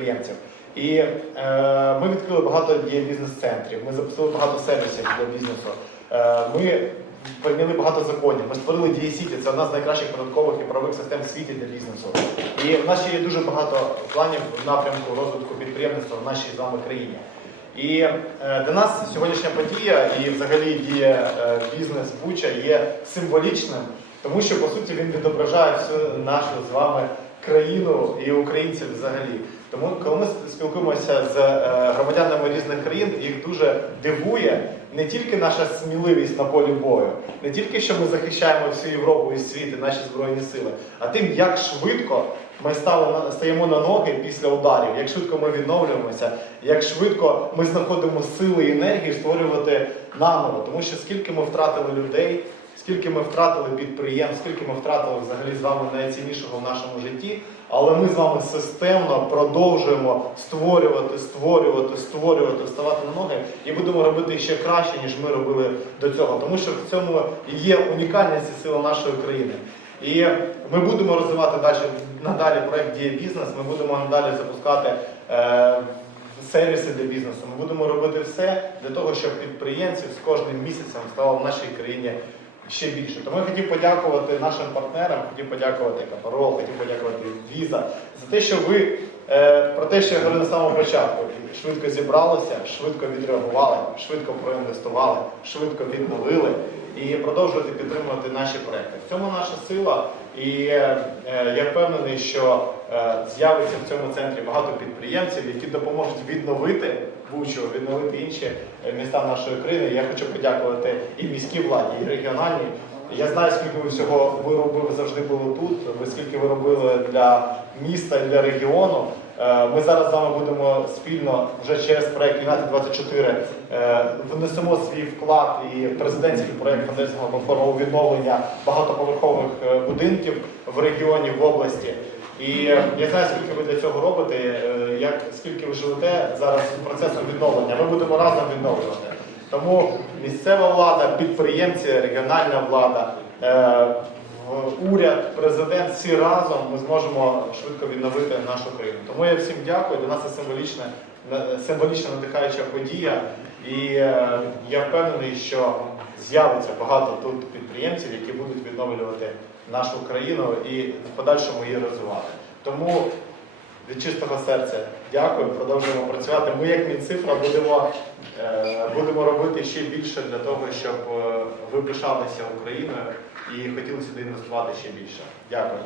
підприємців. І е, ми відкрили багато бізнес-центрів, ми запустили багато сервісів для бізнесу. Е, ми прийняли багато законів. Ми створили Дія Сіті, це одна з найкращих податкових і правових систем в світі для бізнесу. І в нас ще є дуже багато планів в напрямку розвитку підприємництва в нашій з вами країні. І е, для нас сьогоднішня подія і взагалі дія е, бізнес Буча є символічним, тому що по суті він відображає всю нашу з вами країну і українців взагалі. Тому, коли ми спілкуємося з е, громадянами різних країн, їх дуже дивує не тільки наша сміливість на полі бою, не тільки що ми захищаємо всю Європу і світ і наші збройні сили, а тим, як швидко ми стали стаємо на ноги після ударів, як швидко ми відновлюємося, як швидко ми знаходимо сили і енергії створювати наново. Тому що скільки ми втратили людей, скільки ми втратили підприємств, скільки ми втратили взагалі з вами найціннішого в нашому житті, але ми з вами системно продовжуємо створювати, створювати, створювати, вставати на ноги і будемо робити ще краще, ніж ми робили до цього. Тому що в цьому є унікальність і сила нашої країни. І ми будемо розвивати далі надалі проект Дія бізнес. Ми будемо надалі запускати е, сервіси для бізнесу. Ми будемо робити все для того, щоб підприємців з кожним місяцем ставало в нашій країні ще більше. Тому я хотів подякувати нашим партнерам, хотів подякувати Капарол, хотів подякувати Віза за те, що ви е, про те, що я говорив на самому початку, швидко зібралися, швидко відреагували, швидко проінвестували, швидко відновили і продовжуєте підтримувати наші проекти. В цьому наша сила, і е, е, я впевнений, що е, з'явиться в цьому центрі багато підприємців, які допоможуть відновити Бучу, відновити інші міста нашої країни. Я хочу подякувати і міській владі, і регіональній. Я знаю, скільки ви всього ви робили завжди були тут. Ви скільки ви робили для міста для регіону. Е, Ми зараз з вами будемо спільно вже через проект Юнайтед 24 е, внесемо свій вклад і президентський проект фондарського платформа у відновлення багатоповерхових е, будинків в регіоні в області. І я знаю, скільки ви для цього робите, як скільки ви живете зараз процесом відновлення. Ми будемо разом відновлювати. Тому місцева влада, підприємці, регіональна влада, уряд, президент, всі разом ми зможемо швидко відновити нашу країну. Тому я всім дякую. Для нас це символічна, символічна надихаюча подія. І е, я впевнений, що з'явиться багато тут підприємців, які будуть відновлювати нашу країну і в подальшому її розвивати. Тому від чистого серця дякую, продовжуємо працювати. Ми, як Мінцифра, будемо, е, будемо робити ще більше для того, щоб е, ви пишалися Україною і хотіли сюди інвестувати ще більше. Дякую.